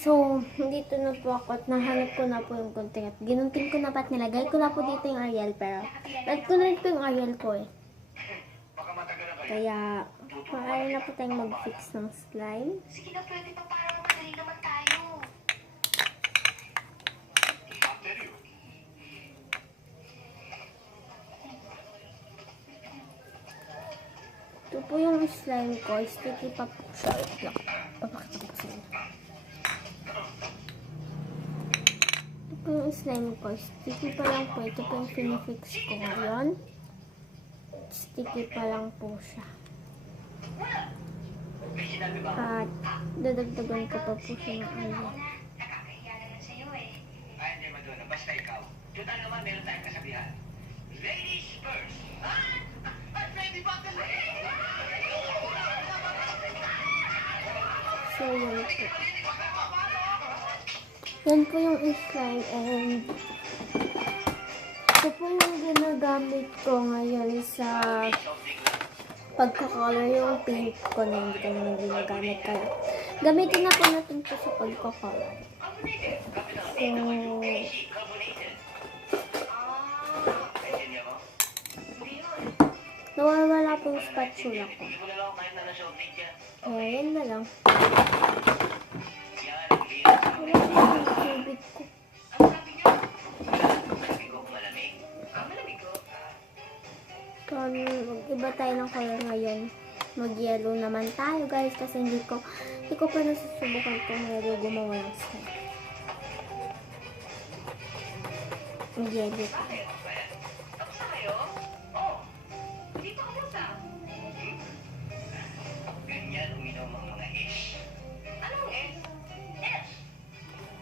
So, dito na po ako at nahanap ko na po yung konting at ginunting ko na pa at nilagay ko na po dito yung Ariel, pero nagtuloy po yung Ariel ko eh. Kaya, maaari na po tayong mag-fix ng slime. Sige na, pwede pa, para madali naman tayo. Ito po yung slime ko. Sticky pa po siya. Papakita ko sa inyo. Ito po yung slime ko. Sticky pa lang po. Ito po yung pinifix ko ngayon. Sticky pa lang po siya. At dadagdagan ko pa po siya ng ano. Nakakahiya naman sa'yo eh. Ay, hindi Madonna. Basta ikaw. Total naman, meron tayong kasabihan. Ladies first. Ready ba ka? So, yan po. Yan po yung slime and ito po yung ginagamit ko ngayon sa pagkakolor yung pink ko na hindi ko naman ginagamit. Kaya gamitin na po natin po sa pagkakolor. So, nawawala po yung spatula ko. Kaya yan na lang. Wala po yung tubig ko. Mag-iba tayo ng color ngayon. Mag-yellow naman tayo guys kasi hindi ko pa nasusubukan kung yellow gumawa ng slime. Mag-yellow tayo. Tapos na kayo? Oo. Hindi pa kamusta? Ganyan uminom ang mga ish. Anong S? S?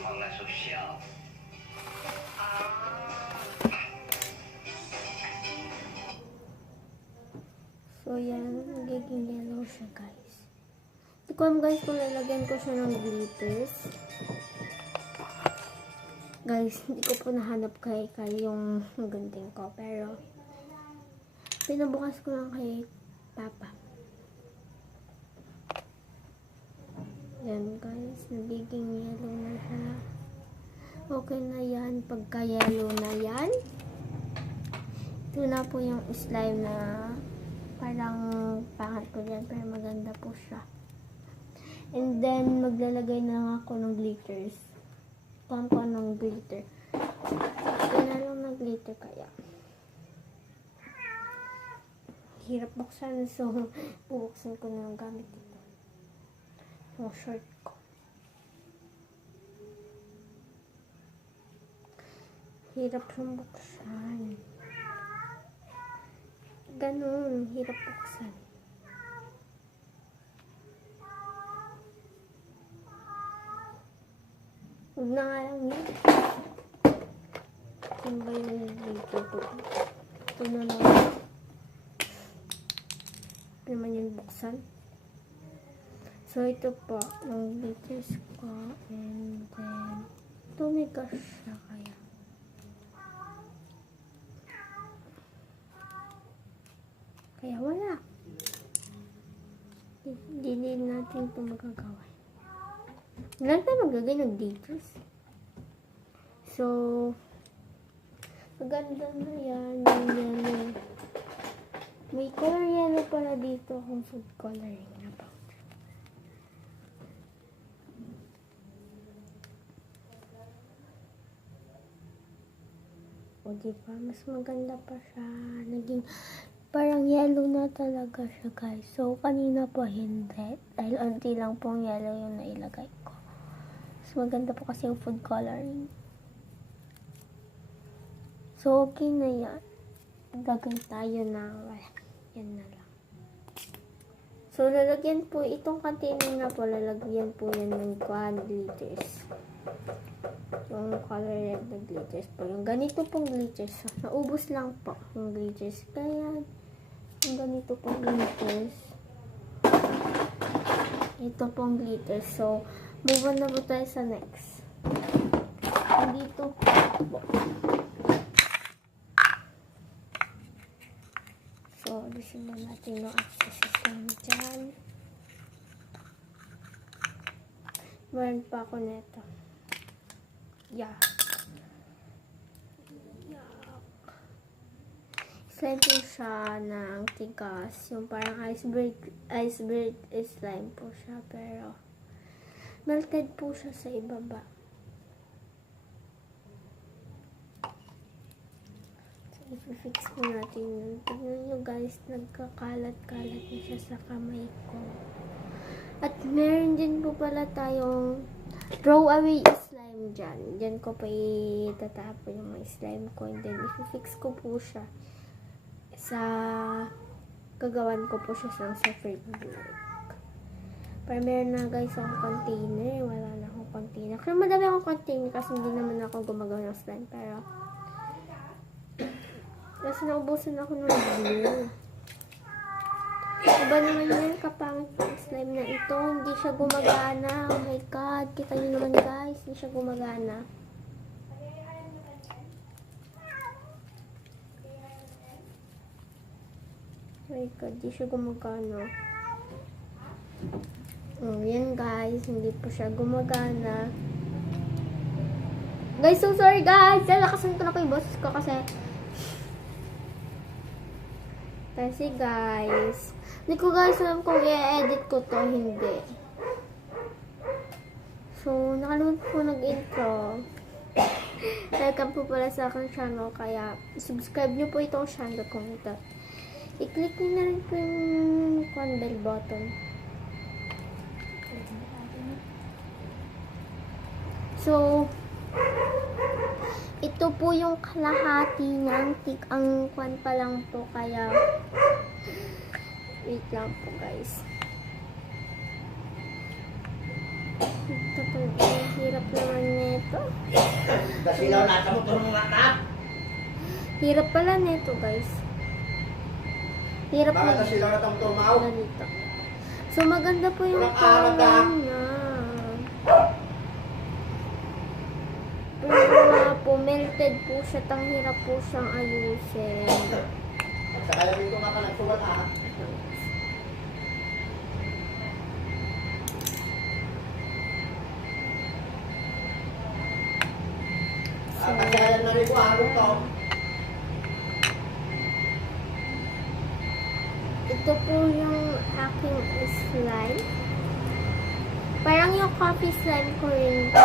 Mga sosyal. So yan, nagiging yellow siya guys. Hindi ko alam guys kung lalagyan ko siya ng glitters. Guys, hindi ko po nahanap kay yung gunting ko. Pero, pinabukas ko lang kay Papa. Yan guys, nagiging yellow na siya. Okay na yan. Pagka yellow na yan, ito na po yung slime na parang pangat ko dyan, pero maganda po siya. And then, maglalagay na lang ako ng glitters. Pampa ng glitter. Ito na lang ng glitter kaya. Hirap buksan, so bubuksan ko na lang gamit ito. Yung short ko. Hirap siyang buksan. Ganun, hirap buksan. Huwag na nga lang yun. Saan ba yung dito po? Ito na lang. Ito naman yung buksan. So, ito po, ang glitters ko. And then, tumigas siya kaya. Kaya wala. Hindi din natin ito magagawa. Wala tayo magagay ng glitters. So, maganda na yan. Yung yellow. May color yellow pala dito kung food coloring na powder. O diba, mas maganda pa siya. Naging parang yellow na talaga siya guys. So, kanina po hindi. Dahil unti lang pong yellow yung nailagay ko. So, maganda po kasi yung food coloring. So, okay na yan. Gagawin tayo na wala. Yan na lang. So, lalagyan po, itong container na po, lalagyan po yan ng glitters. Yung color red na glitters po. Yung ganito pong glitters. So, naubos lang po yung glitters. Kaya, yung ganito pong glitters. Ito pong glitters. So, move on na po tayo sa next. Dito po. So, alisin mo natin yung accessories namin dyan. Meron pa ako neto. Yeah. Slime po siya ng tigas. Yung parang iceberg slime po siya. Pero, melted po siya sa ibaba. So, i-fix po natin yun. Tignan nyo guys, nagkakalat-kalat na siya sa kamay ko. At meron din po pala tayong throwaway slime dyan. Dyan ko pa itatapon yung mga slime ko. And then, i-fix ko po siya sa gagawan ko po siya sa fabric. Pero meron na guys akong container. Wala na akong container. Kaya madami akong container kasi hindi naman ako gumagawa ng slime. Pero kasi naubusan ako ng glue. Iba naman yan, kapangit yung slime na ito. Hindi siya gumagana. Oh my god. Kita nyo naman guys. Hindi siya gumagana. Oh my god. Hindi siya gumagana. Oh, yan guys. Hindi po siya gumagana. Guys, so sorry guys. Lakasan ko na po yung boses ko kasi guys, hindi ko guys alam kung i-edit ko to, hindi. So, nakalimutan po nag-intro. Welcome po pala sa aking channel, kaya subscribe nyo po itong channel kong ito. I-click nyo na rin po yung bell button. So, ito po yung kalahati ng ang kwan pa lang po, kaya wait lang po guys. Ito po, hirap naman nito. Dasilaw na mo tulong na. Hirap pala nito guys. Hirap na Dasilaw na tulong dito. So maganda po yung Walang alat, color niya. Pero nga po, melted po siya. Tang hirap po siyang ayusin. Sa kalamin ko nga ka nagsulat Kasayan na rin ko to. Ito po yung aking slime. Parang yung coffee slime ko rin po.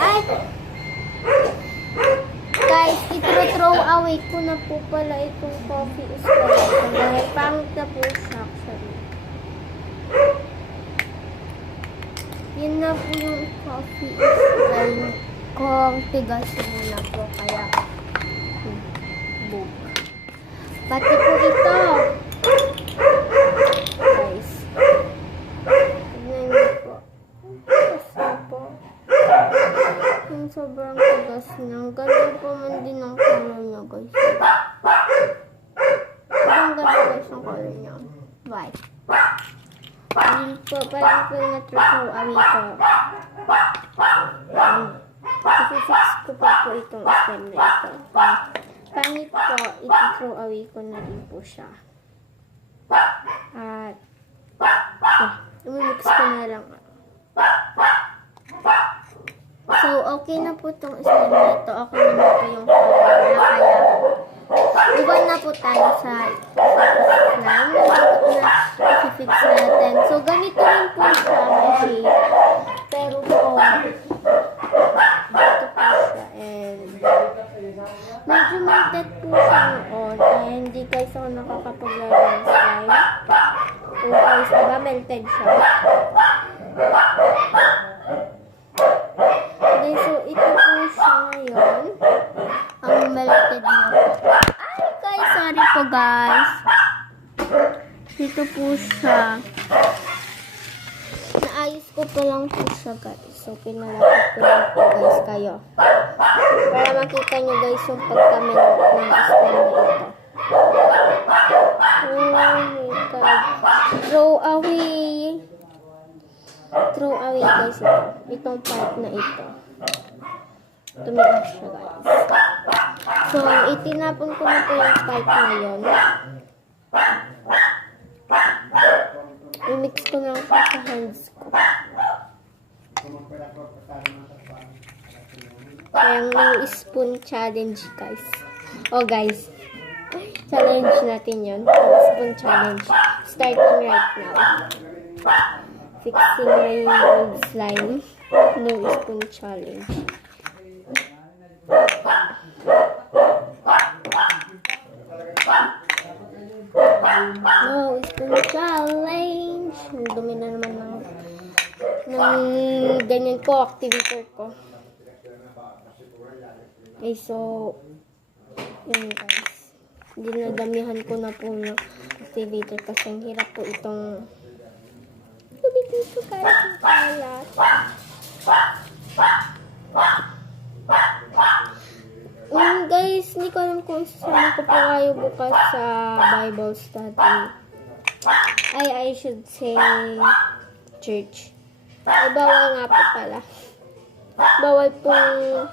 Ay! Guys, ito-throw away ko na po pala itong coffee slime. Dahil pangit na po siya actually. Yun na po yung coffee slime kong tigas na po. Kaya, book. Pati po ito. Guys. Tignan niyo po. Kasi po. Yung sobrang tigas niya. Ganda po man din ang color niya, guys. Sobrang ganda guys ang color niya. White. Parang po yung na-throw away ko. I-fix ko po itong slime na ito. Pangit po, iti-throw away ko na rin po siya. At, i-mix ko na lang. So, okay na po itong slime na ito. Okay na po yung color na. Kaya, iwan na po tayo sa slime na i-fix natin. So, ganito rin po siya, may shape. Pero po, ito po siya. And, medyo melted po siya noon. Ay, hindi guys ako nakakapaglaro ng slime. So guys, diba melted siya? Okay, so ito po siya ngayon. Ang melted na po. Ay guys, sorry po guys. Ito po siya. Naayos ko pa lang po siya guys. So pinalapit ko lang po guys kayo. Para makita nyo guys yung pagka-melt ng slime na ito. Oh my god. Throw away. Throw away guys ito. Itong part na ito. Tumigas siya guys. So, itinapon ko na po yung part na yun. I-mix ko lang po sa hands ko. Kaya no spoon challenge, guys. Oh, guys. Challenge natin yun. No spoon challenge. Starting right now. Fixing my old slime. No spoon challenge. No spoon challenge. Ang dumi na naman ng ganyan ko, activator ko. Okay, so, yun guys. Dinadamihan ko na po ng activator kasi ang hirap po itong dito guys, ang kalat. Guys, hindi ko alam kung saan ko pa kayo bukas sa Bible study. I should say church. Ay, bawal nga po pala. Bawal pong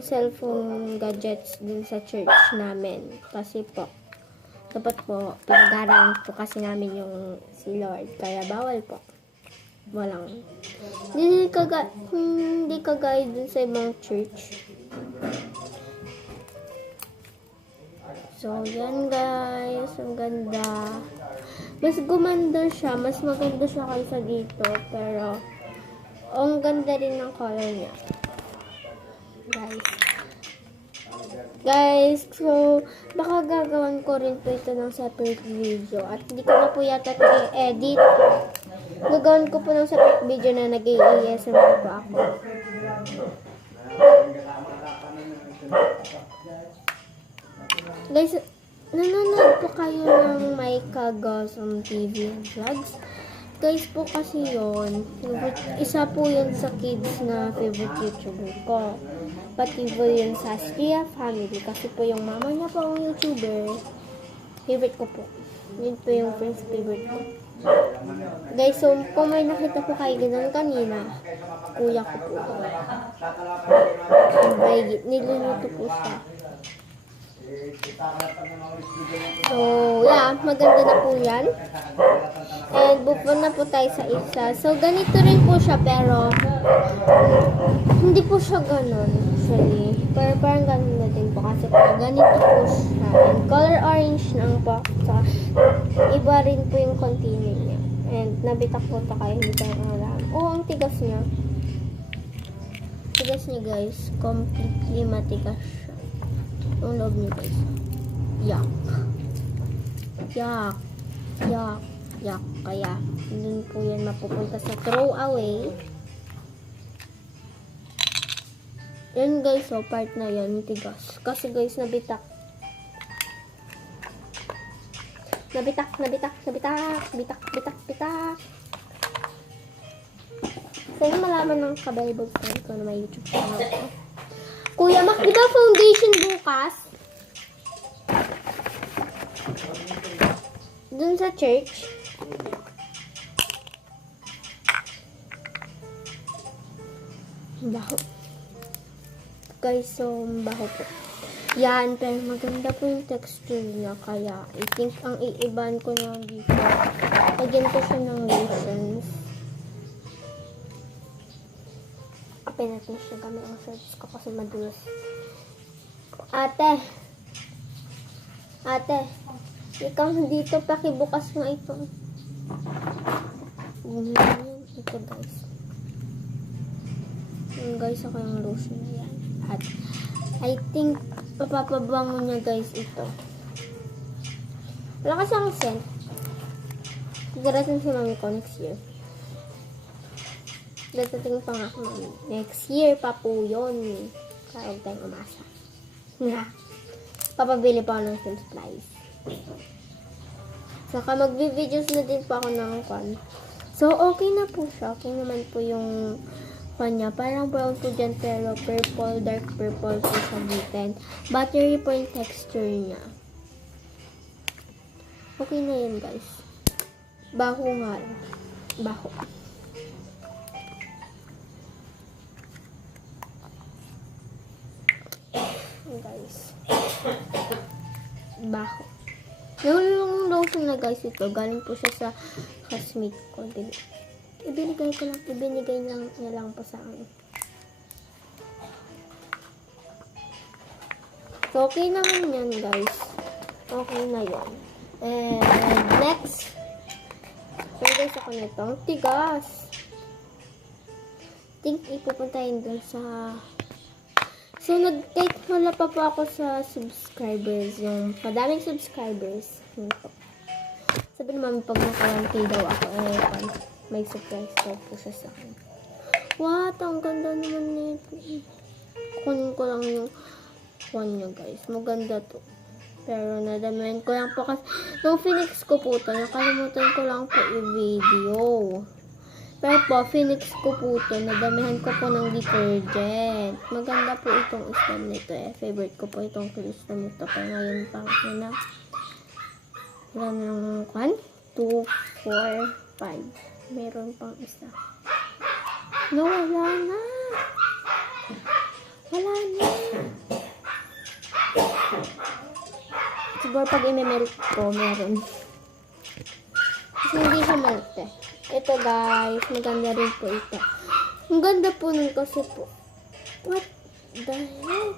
cellphone gadgets din sa church namin. Kasi po, dapat po, pinag-aralan po kasi namin yung si Lord. Kaya bawal po. Walang. Hindi kagaya dun sa ibang church. So, yan guys. Ang ganda. Mas gumanda siya. Mas maganda siya kaysa dito. Pero, ang ganda rin ng color niya. Guys, so, baka gagawan ko rin po ito ng separate video. At hindi ko na po yata ito i-edit. Gagawan ko po ng separate video na nag-i-ASMR po ako. Guys, nanonood po kayo ng Micah Gosum TV and Vlogs. Guys po kasi yun, isa po yun sa kids na favorite YouTuber ko. Pati po yun sa Astria Family kasi po yung mama niya po ang YouTuber. Favorite ko po. Yun po yung first favorite ko. Guys, so kung may nakita po kayo ganun kanina, kuya ko po. Niluluto po siya. So, yeah, maganda na po yan. And, bukod na po tayo sa isa. So, ganito rin po siya, pero hindi po siya ganun, actually. Pero parang ganun na din po, kasi po, ganito po siya. And, color orange lang po. So, iba rin po yung container niya. And, nabitak po ito kayo, hindi tayo alam. Oh, ang tigas niya. Tigas niya, guys. Completely matigas siya. Yung loob niya, guys. Yuck. Yuck. Yuck. Yuck. Kaya, dun po yan mapupunta sa throwaway. Yan, guys. So, part na yan. Tigas. Kasi, guys, nabitak. Nabitak. Sana malaman ng ka-Bible friend ko na may YouTube channel ko. Kuya Mac, di ba foundation bukas? Dun sa church? Baho. Guys, so baho po. Yan, pero maganda po yung texture niya. Kaya, I think ang iiban ko na dito. Lagyan ko siya ng lotions. Kapin natin siya gamit ang shorts ko kasi madulas. Ate, ikaw dito, pakibukas mo ito. Ito guys. Yung guys, ako yung lotion na yan. At I think papabango niya guys ito. Wala kasi ang scent. Siguratin si mami ko next year. Dadating pa nga ako next year pa po yun. Kaya huwag tayong umasa. Papabili pa ako ng film supplies. Saka magvi-videos na din po ako ng kwan. So, okay na po siya. Okay naman po yung kanya. Parang brown po dyan, pero purple, dark purple po sa gitna. Buttery po yung texture niya. Okay na yun, guys. Baho nga. Baho. Guys. Baho. Yung promotion na guys ito. Galing po siya sa classmate ko. Ibinigay niya lang po sa akin. So, okay naman yan guys. Okay na yan. And next. So guys, ako nito. Ang tigas. Think ipupuntahin dun sa... So, nag-take wala pa po ako sa subscribers. Yung madaming subscribers. Yun po. Sabi ni mami, pag naka-1K daw ako, may surprise daw po siya sa akin. What? Ang ganda naman nito. Kunin ko lang yung one niya, guys. Maganda to. Pero nadamayan ko lang po kasi nung Phoenix ko po to, nakalimutan ko lang po i-video. Pero po, Phoenix ko po to, nadamihan ko po ng detergent. Maganda po itong islam nito eh. Favorite ko po itong islam nito. Pero ngayon pang na. Wala ng 1, 2, 4, 5. Meron pang isa. No, wala na. Wala na. Siguro pag i-melt ko, meron. Kasi hindi siya melt eh. Ito guys, maganda rin po ito. Ang ganda po nun kasi po. What the heck?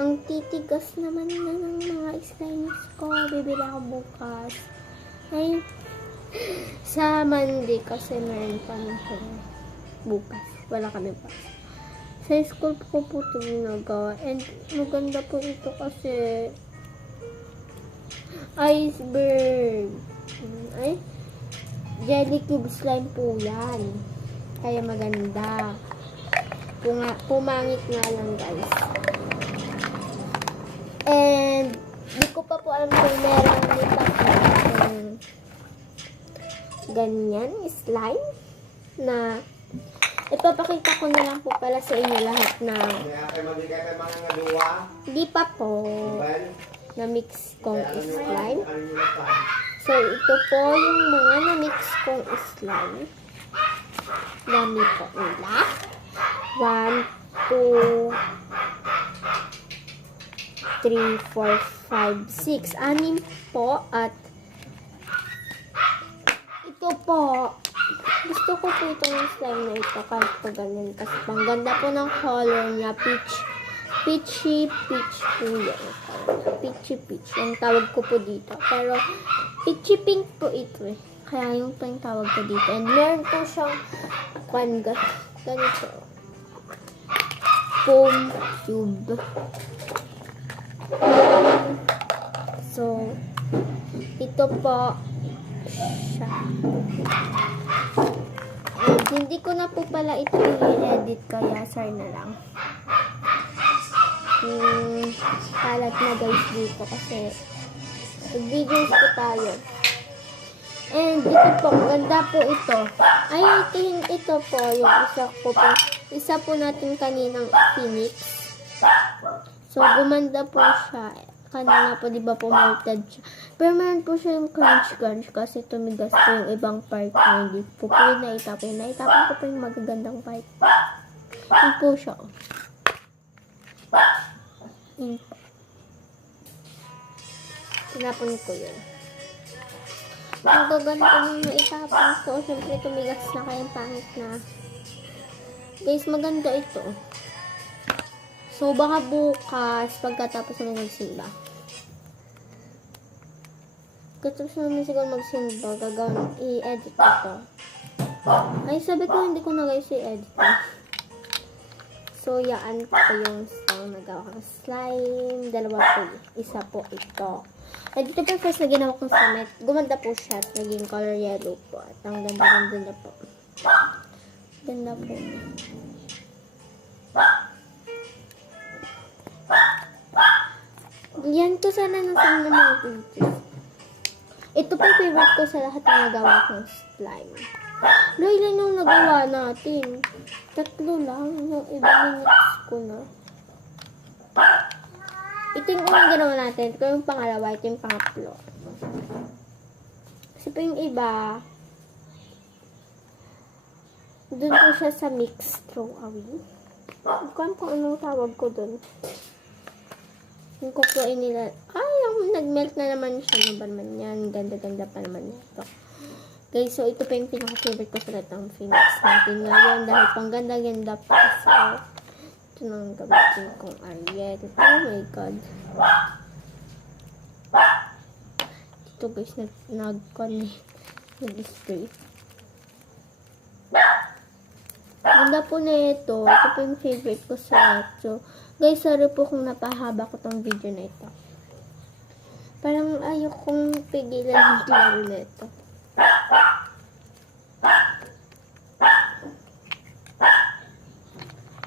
Ang titigas naman na ng mga slimes ko. Bibili ako bukas. Ay, sa Monday kasi meron pa nito bukas. Wala kami pa. Sa school ko po ito ginagawa. And maganda po ito kasi iceberg. Ay, jelly cube slime po yan. Kaya maganda. Pumangit nga lang guys. And di ko pa po alam kung meron dito ganyan slime na ipapakita ko na lang po pala sa inyo lahat na di pa po na mix kong slime. So, ito po yung mga na-mix kong slime. Dami po nila. 1, 2, 3, 4, 5, 6. 6 po. At ito po. Gusto ko po itong slime na ito. Kahit po ganun. Kasi pang ganda po ng color niya. Peachy peach po yan. Peachy peach. Yung tawag ko po dito. Pero, peachy pink po ito eh. Kaya yung po yung tawag ko dito. And meron po siyang ganito. Foam tube. So, ito po siya. And hindi ko na po pala ito i-edit kaya sorry na lang. Kalat na guys dito kasi videos po tayo. And ito po, ganda po ito. Ay, ito po, yung isa po natin kaninang Phoenix. So, gumanda po siya. Kanina po, di ba po melted siya. Pero meron po siya yung crunch kasi tumigas po yung ibang part na hindi po na itapon. Naitapon ko po yung magagandang part. Yun po siya. Yun po. Tinapon ko yun. Ang gaganda nung naitapon ko. Siyempre, tumigas na kayang pangit na. Guys, maganda ito. So, baka bukas, pagkatapos namin magsimba. Pagkatapos namin siguro magsimba, gagawin, i-edit ko ito. Ay, sabi ko, hindi ko na guys i-edit. So, yaan po yung song nagawa ko. Slime, dalawa po. Isa po ito. At ito po first na ginawa kong summit. Gumanda po siya at naging color yellow po. At ang ganda-ganda niya po. Ganda po niya. Yan ko sana nasa mga videos. Ito po favorite ko sa lahat ng nagawa kong slime. Ilan yung nagawa natin? 3 lang. Yung iba minix ko na. Ito yung unang ginawa natin. Ito yung pangalawa. Ito yung pangatlo. Kasi po yung iba, doon po siya sa mix throwaway. Hindi ko alam kung anong tawag ko doon. Yung kukuin nila. Ay, yung nag-melt na naman siya. Ano ba naman yan? Ganda-ganda pa naman ito. Guys, so ito pa yung pinaka-favorite ko sa lahat ng Phoenix natin ngayon. Dahil pang ganda-ganda pa. So, ito nang gamitin kong Ariel. Oh my God. Ito guys, nag-spray. Ganda po na ito. Ito po yung favorite ko sa lahat. So, guys, sorry po kung napahaba ko tong video na ito. Parang ayok kong pigilan yung klaro na ito.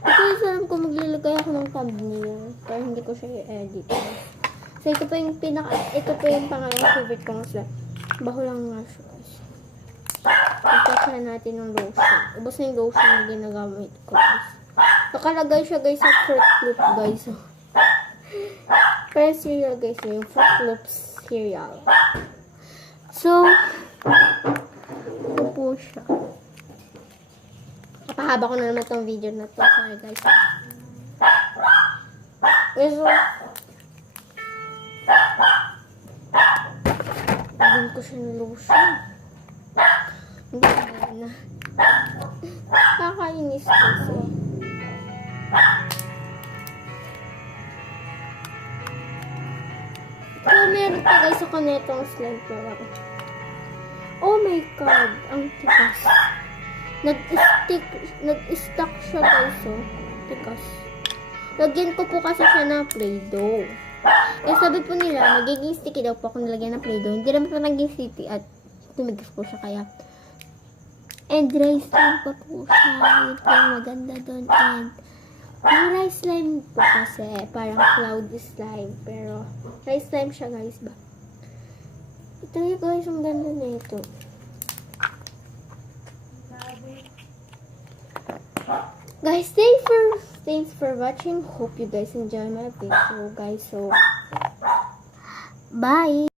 Ito yung alam ko maglilagay ako ng thumbnail. Pero hindi ko siya i-edit. So, ito po yung pangalang favorite ko nga sila. Baho lang nga siya, guys. Pagkakala natin ng lotion. Ubus na yung lotion na ginagamit ko, guys. Nakalagay siya, guys, sa Fruit Loop, guys. Pero cereal, guys, yung Fruit Loops cereal. So, ito po siya. Napahaba ko na naman itong video na to. Sorry, guys. So, lagyan ko siya ng lotion. Hindi na. Kakainis kasi. So, meron pa guys ako na itong slime pero oh my God, ang tikas. Nag-stuck siya guys, oh. Tikas. Lagyan ko po kasi siya ng Play-Doh. Eh, sabi po nila, magiging sticky daw po kung nilagyan ng Play-Doh. Hindi naman po naging sticky at tumigas po siya kaya. And dry slime pa po siya. Yun po yung maganda doon. And dry slime po kasi parang cloudy slime. Pero dry slime siya guys ba. Ito yung guys, ang ganda na ito. Guys, thanks for watching. Hope you guys enjoy my video guys. So, bye!